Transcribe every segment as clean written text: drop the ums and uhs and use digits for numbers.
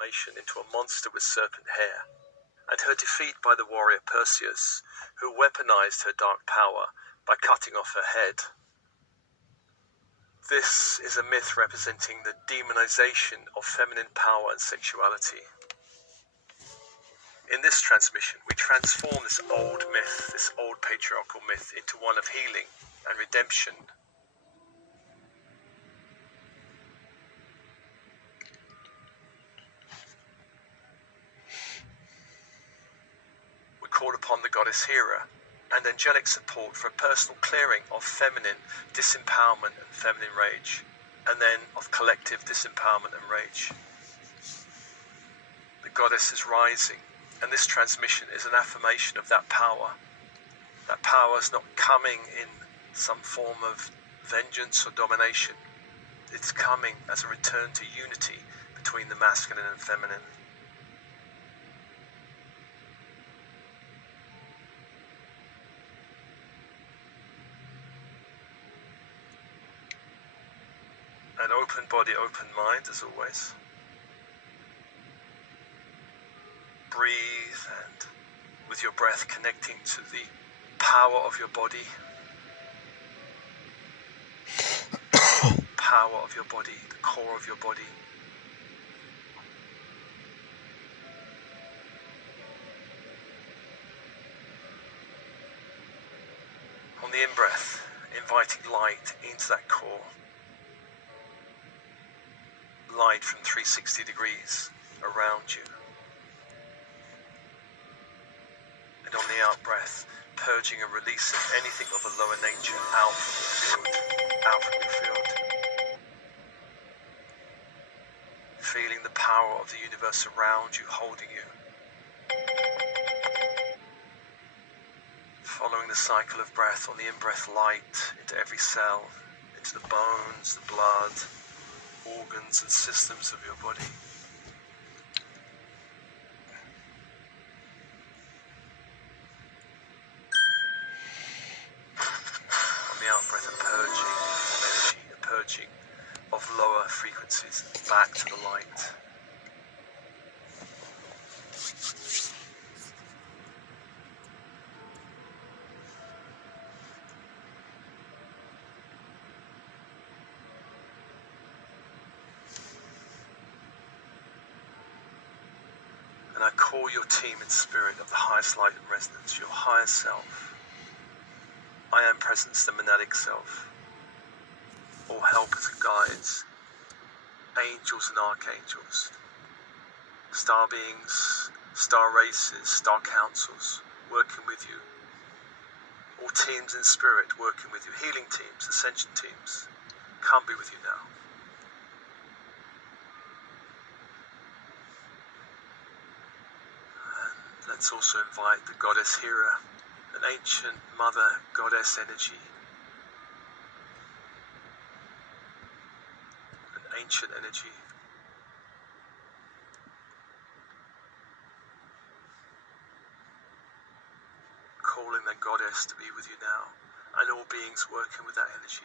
transformation into a monster with serpent hair, and her defeat by the warrior Perseus, who weaponized her dark power by cutting off her head. This is a myth representing the demonization of feminine power and sexuality. In this transmission, we transform this old myth, this old patriarchal myth, into one of healing and redemption. We call upon the goddess Hera and angelic support for a personal clearing of feminine disempowerment and feminine rage, and then of collective disempowerment and rage. The goddess is rising, and this transmission is an affirmation of that power. That power is not coming in some form of vengeance or domination. It's coming as a return to unity between the masculine and feminine. An open body, open mind, as always. Breathe, and with your breath connecting to the power of your body. Power of your body, the core of your body. On the in-breath, inviting light into that core. Light from 360 degrees around you. And on the out-breath, purging and releasing anything of a lower nature out from your field, out from your field. Feeling the power of the universe around you, holding you. Following the cycle of breath, on the in-breath, light into every cell, into the bones, the blood, organs and systems of your body. On the out-breath, a purging of energy, a purging of lower frequencies back to the light. And I call your team in spirit of the highest light and resonance, your higher self. I am presence, the monadic self. All helpers and guides, angels and archangels, star beings, star races, star councils, working with you. All teams in spirit working with you, healing teams, ascension teams, come be with you now. Let's also invite the goddess Hera, an ancient mother goddess energy. An ancient energy. Calling that goddess to be with you now, and all beings working with that energy.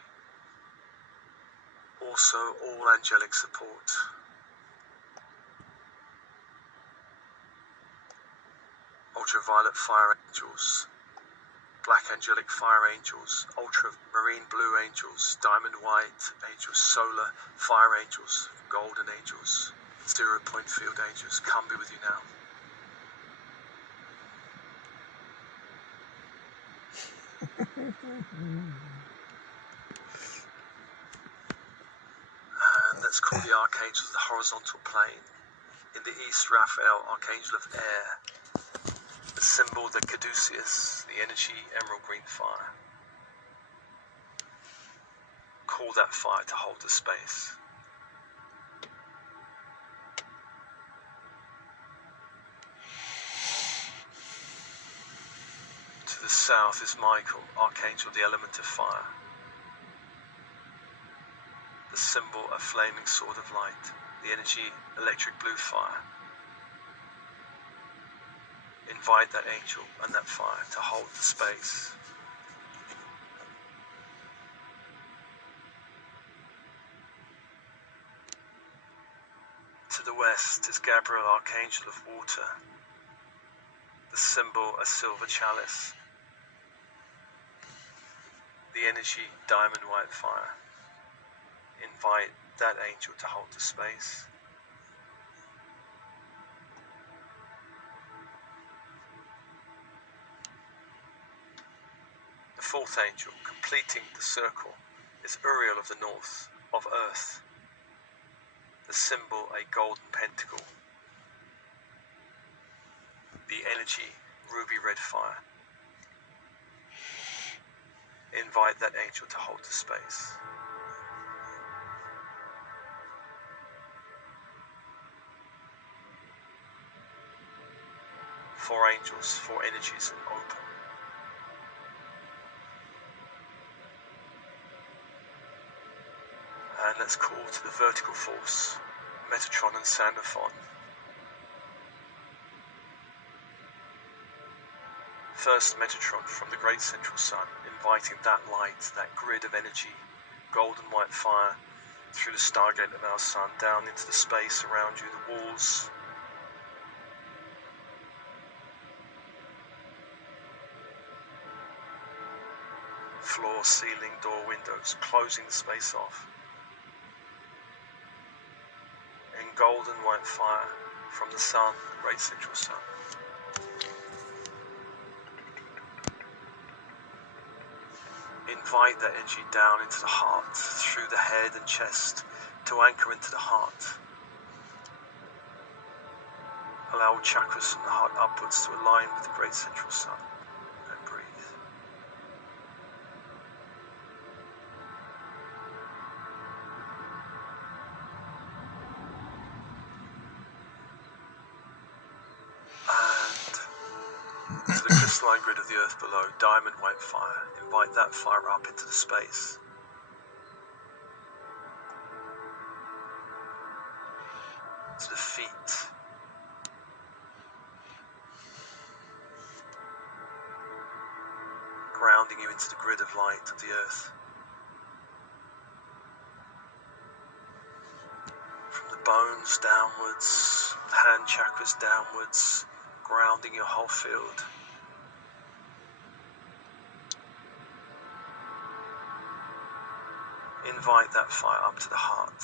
Also all angelic support. Ultraviolet fire angels, black angelic fire angels, ultramarine blue angels, diamond white angels, solar fire angels, golden angels, 0 point field angels, come be with you now. And let's call the archangels the horizontal plane. In the east, Raphael, archangel of air. The symbol, the caduceus, the energy, emerald green fire. Call that fire to hold the space. To the south is Michael, archangel, the element of fire. The symbol, a flaming sword of light. The energy, electric blue fire. Invite that angel and that fire to hold the space. To the west, chest is Gabriel, Archangel of Water, the symbol a silver chalice, the energy diamond white fire. Invite that angel to hold the space. The fourth angel, completing the circle, is Uriel of the North, of Earth, the symbol a golden pentacle, the energy ruby red fire. Invite that angel to hold the space. Four angels, four energies, and open. And let's call to the vertical force, Metatron and Sandalphon. First Metatron from the great central sun, inviting that light, that grid of energy, golden white fire, through the stargate of our sun, down into the space around you, the walls, floor, ceiling, door, windows, closing the space off. In golden white fire from the sun, the great central sun. Invite that energy down into the heart, through the head and chest, to anchor into the heart. Allow all chakras from the heart upwards to align with the great central sun. And breathe. And to the crystalline grid of the earth below, diamond white fire. Invite that fire up into the space. To the feet. Grounding you into the grid of light of the earth. From the bones downwards, hand chakras downwards, grounding your whole field. Invite that fire up to the heart.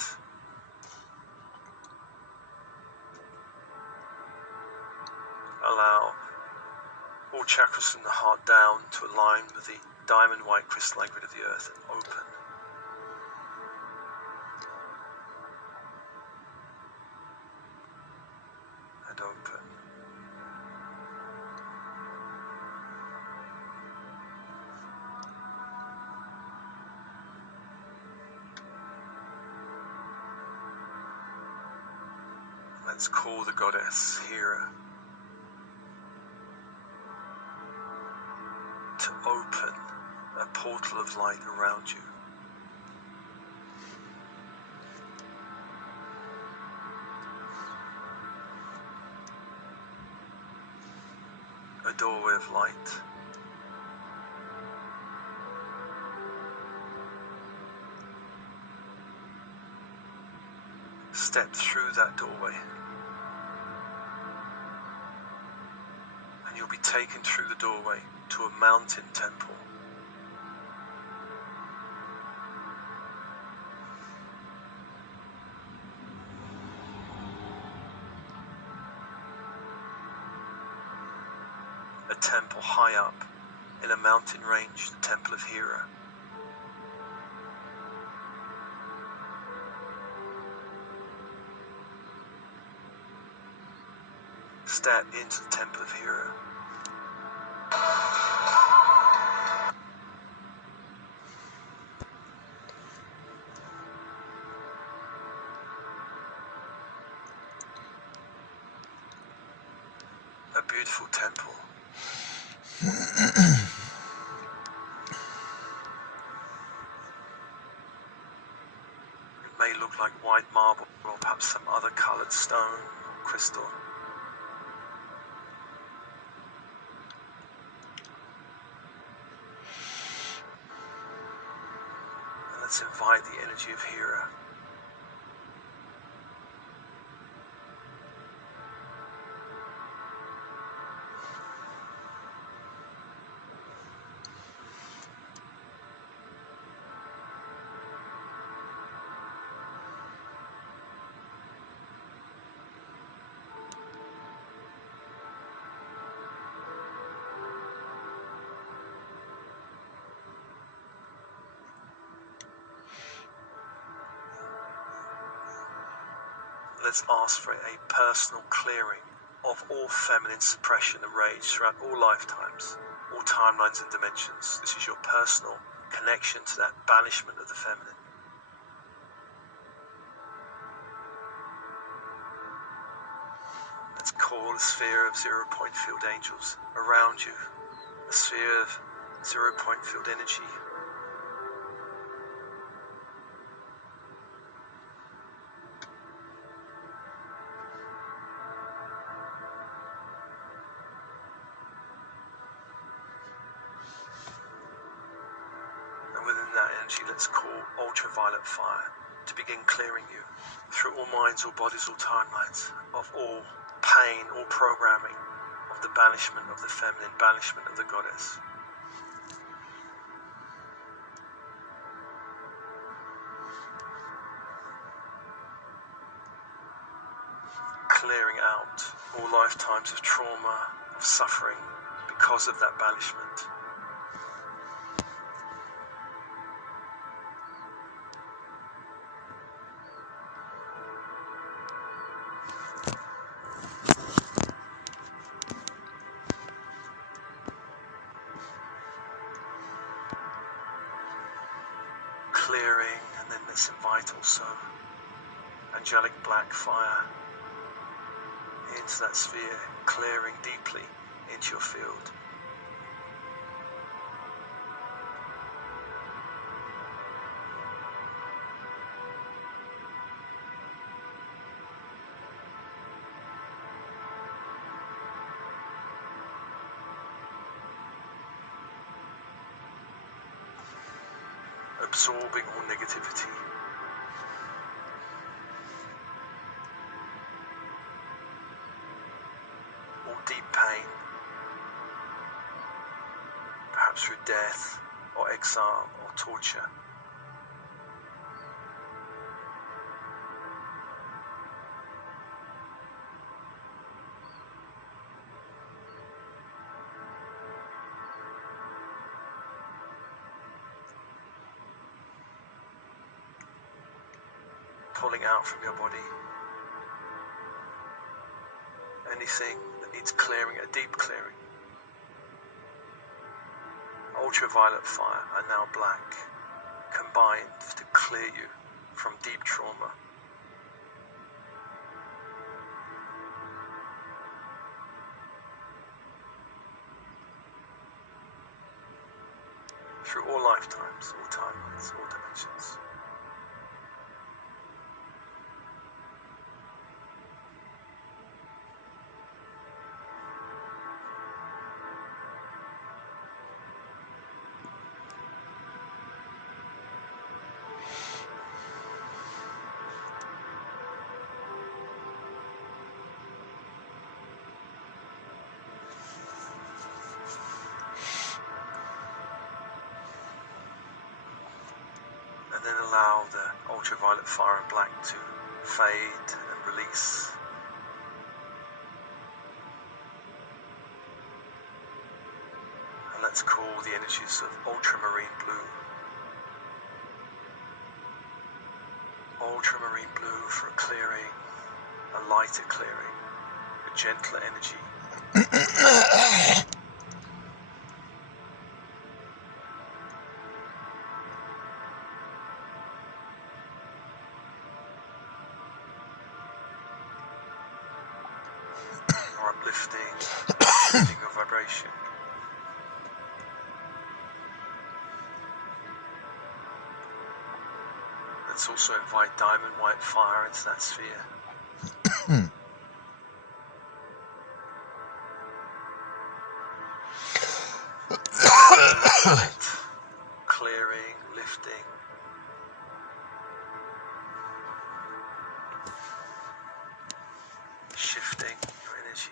Allow all chakras from the heart down to align with the diamond white crystalline grid of the earth and open. And open. Let's call the goddess Hera to open a portal of light around you. A doorway of light. Step through that doorway. And you'll be taken through the doorway to a mountain temple. A temple high up in a mountain range, the Temple of Hera. Step into the Temple of Hera. A beautiful temple. It may look like white marble or perhaps some other coloured stone or crystal. And let's invite the energy of Hera Let's ask for a personal clearing of all feminine suppression and rage throughout all lifetimes, all timelines and dimensions. This is your personal connection to that banishment of the feminine. Let's call a sphere of 0-point field angels around you, a sphere of 0-point field energy. And within that energy, let's call ultraviolet fire to begin clearing you through all minds, all bodies, all timelines, of all pain, all programming of the banishment of the feminine, banishment of the goddess. Clearing out all lifetimes of trauma, of suffering because of that banishment. Clearing, and then let's invite also angelic black fire into that sphere, clearing deeply into your field. Absorbing all negativity. All deep pain, perhaps through death or exile or torture. Pulling out from your body anything that needs clearing, a deep clearing. Ultraviolet fire and now black combined to clear you from deep trauma. Through all lifetimes, all timelines, all dimensions. And then allow the ultraviolet fire and black to fade and release. And let's call the energies of ultramarine blue. Ultramarine blue for a clearing, a lighter clearing, a gentler energy. Uplifting your vibration. Let's also invite diamond white fire into that sphere. Clearing, lifting. Shifting your energy.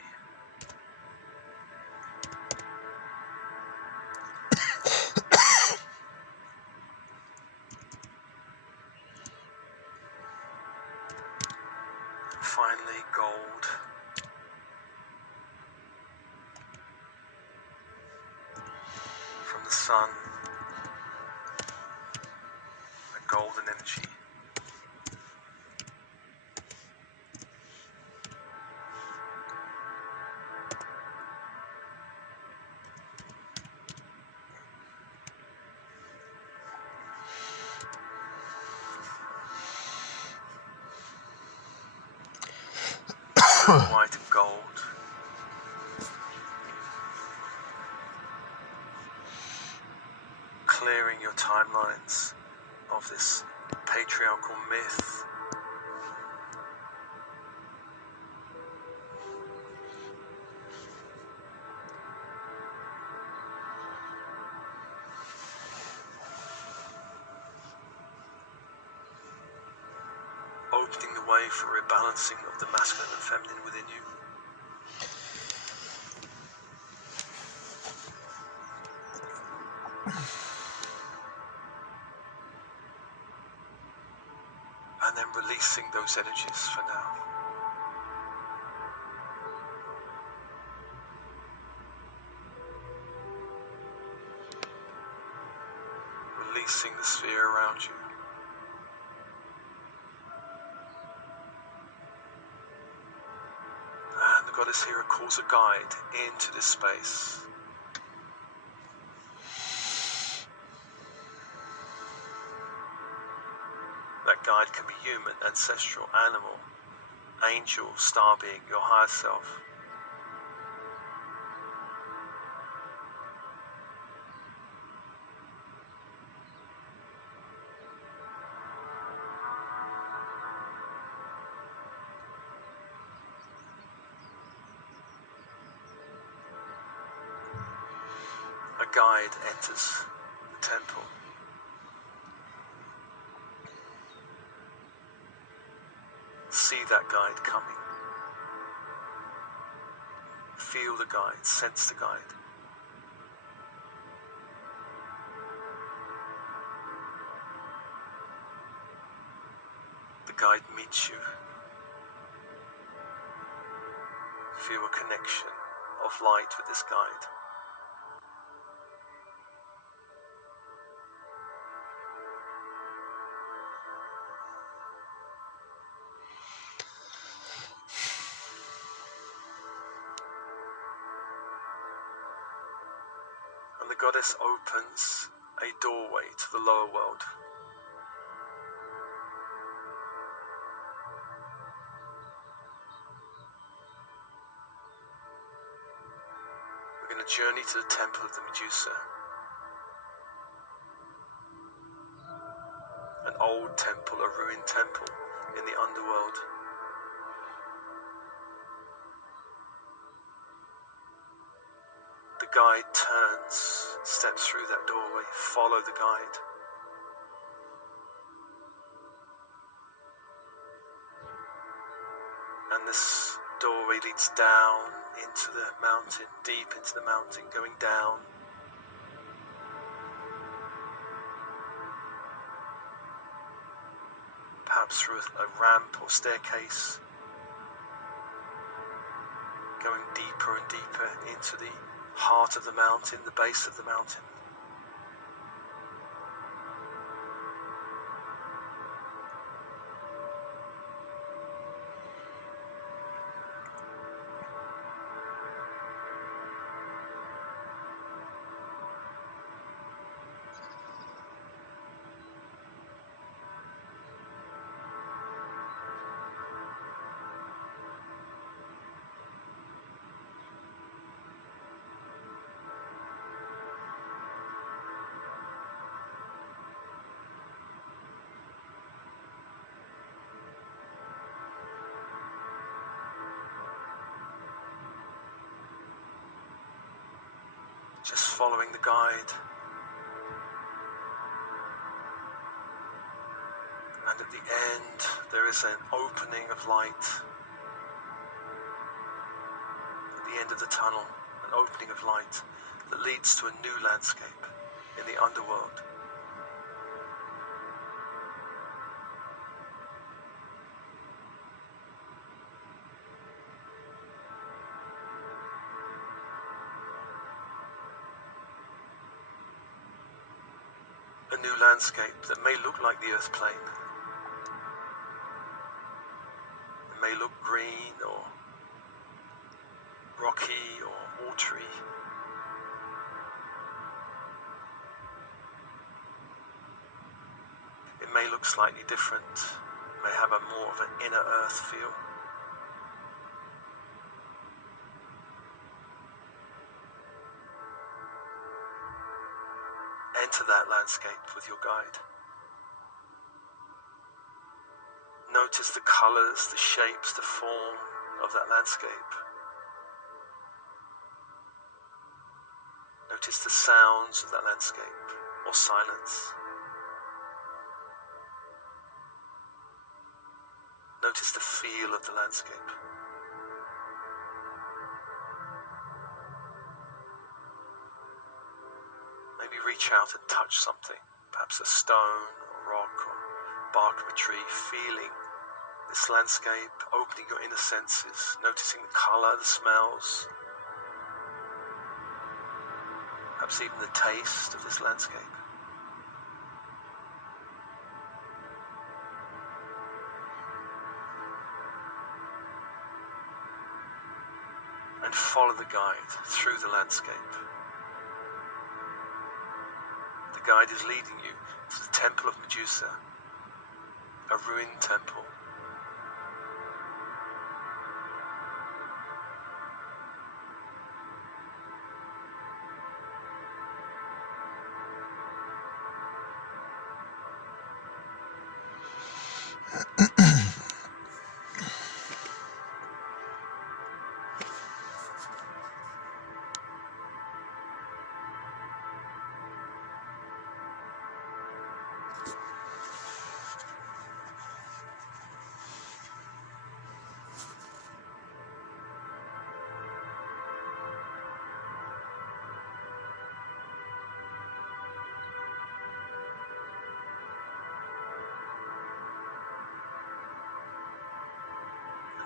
Finally, gold. From the sun. A golden energy. black, white and gold. Clearing your timelines of this patriarchal myth. Opening the way for rebalancing of the masculine and feminine within you. And then releasing those energies for now. Releasing the sphere around you. And the goddess here calls a guide into this space. That guide can be human, ancestral, animal, angel, star being, your higher self. A guide enters the temple. See that guide coming. Feel the guide, sense the guide. The guide meets you. Feel a connection of light with this guide. And the goddess opens a doorway to the lower world. We're going to journey to the temple of the Medusa. An old temple, a ruined temple in the underworld. The guide turns, steps through that doorway, follow the guide. And this doorway leads down into the mountain, deep into the mountain, going down. Perhaps through a ramp or staircase, going deeper and deeper into the heart of the mountain, the base of the mountain. Just following the guide. And at the end, there is an opening of light. At the end of the tunnel, an opening of light that leads to a new landscape in the underworld. A new landscape that may look like the earth plane. It may look green or rocky or watery. It may look slightly different. It may have a more of an inner earth feel. enter that landscape with your guide. Notice the colors, the shapes, the form of that landscape. Notice the sounds of that landscape, or silence. Notice the feel of the landscape. Maybe reach out and touch something, perhaps a stone or rock or bark of a tree, feeling this landscape, opening your inner senses, noticing the color, the smells, perhaps even the taste of this landscape. And follow the guide through the landscape. The guide is leading you to the Temple of Medusa, a ruined temple.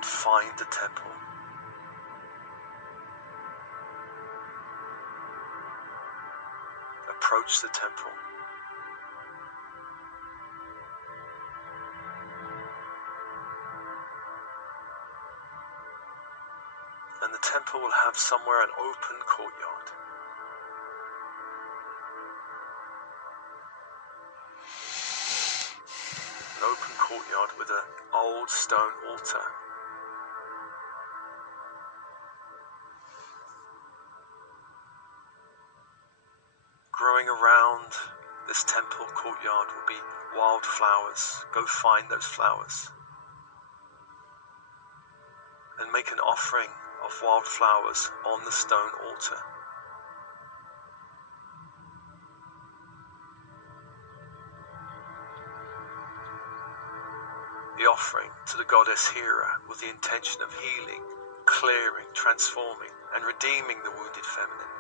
Find the temple. Approach the temple. And the temple will have somewhere an open courtyard. An open courtyard with an old stone altar. Growing around this temple courtyard will be wildflowers. Go find those flowers and make an offering of wildflowers on the stone altar. The offering to the goddess Hera with the intention of healing, clearing, transforming, and redeeming the wounded feminine.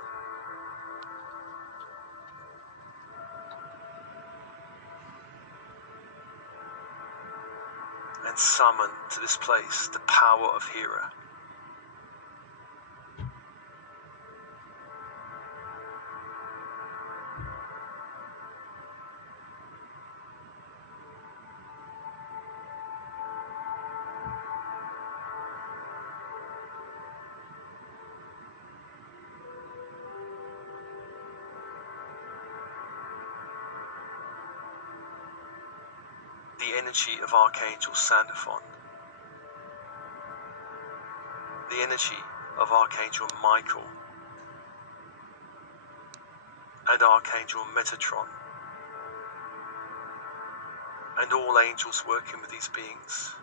And summon to this place the power of Hera. The energy of Archangel Sandalphon, the energy of Archangel Michael, and Archangel Metatron, and all angels working with these beings.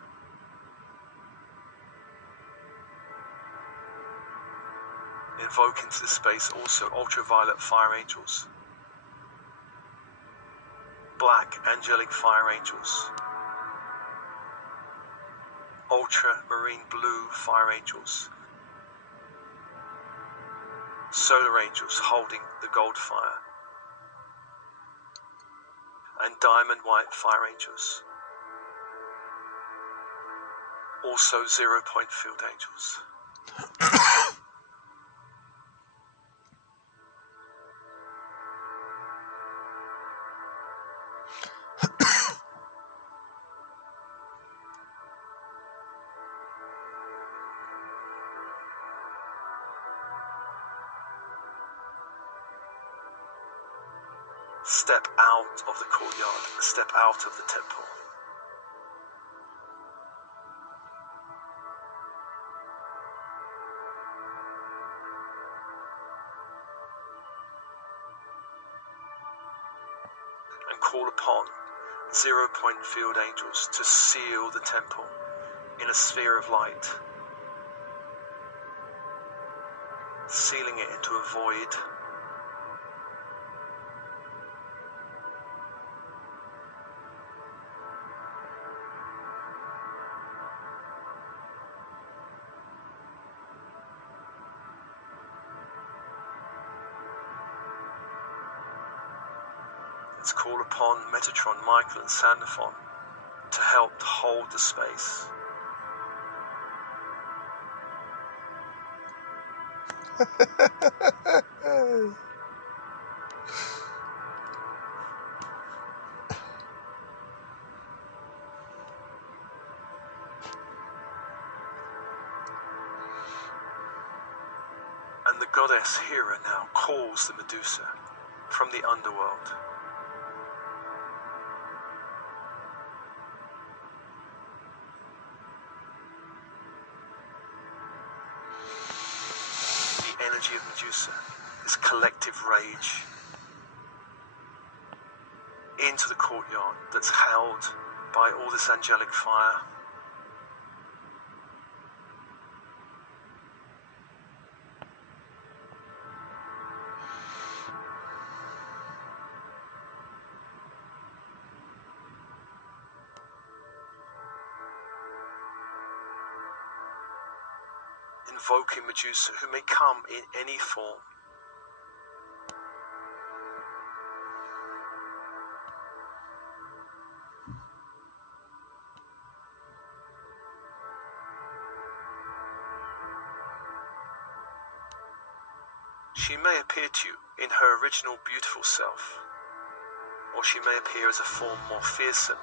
Invoke into this space also ultraviolet fire angels, black angelic fire angels, ultramarine blue fire angels, solar angels holding the gold fire, and diamond white fire angels, also 0-point field angels. Step out of the courtyard, step out of the temple. call upon 0-point field angels to seal the temple in a sphere of light, sealing it into a void. Let's call upon Metatron, Michael and Sandalphon to help hold the space. And the goddess Hera now calls the Medusa from the underworld. The energy of Medusa, this collective rage, into the courtyard that's held by all this angelic fire. Invoking Medusa, who may come in any form. She may appear to you in her original beautiful self, or she may appear as a form more fearsome,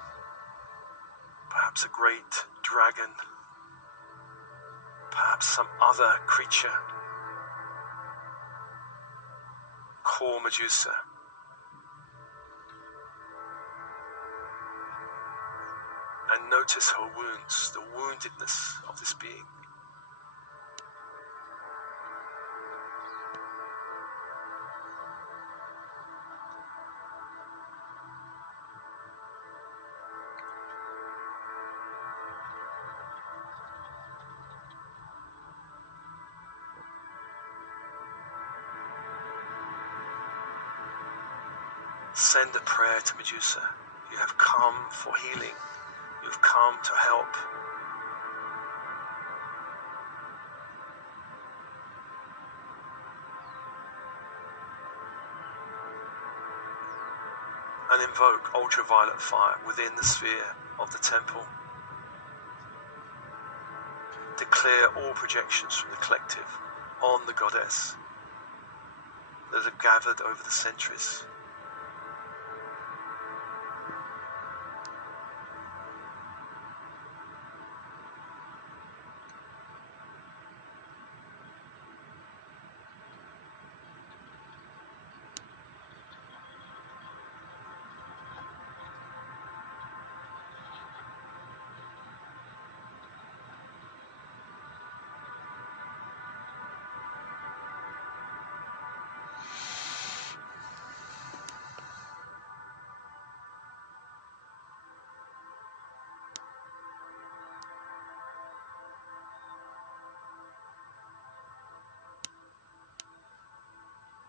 perhaps a great dragon, perhaps some other creature. Call Medusa. And notice her wounds, the woundedness of this being. Send a prayer to Medusa. You have come for healing. You have come to help. And invoke ultraviolet fire within the sphere of the temple. Declare all projections from the collective on the goddess that have gathered over the centuries.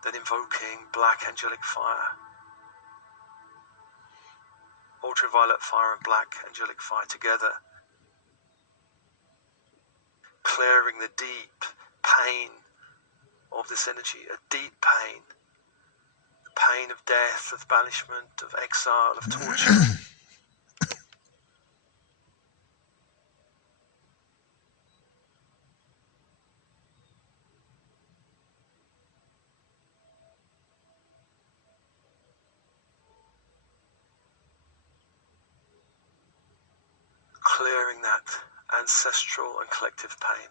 Then invoking black angelic fire, ultraviolet fire and black angelic fire together, clearing the deep pain of this energy, a deep pain, the pain of death, of banishment, of exile, of torture. Clearing that ancestral and collective pain.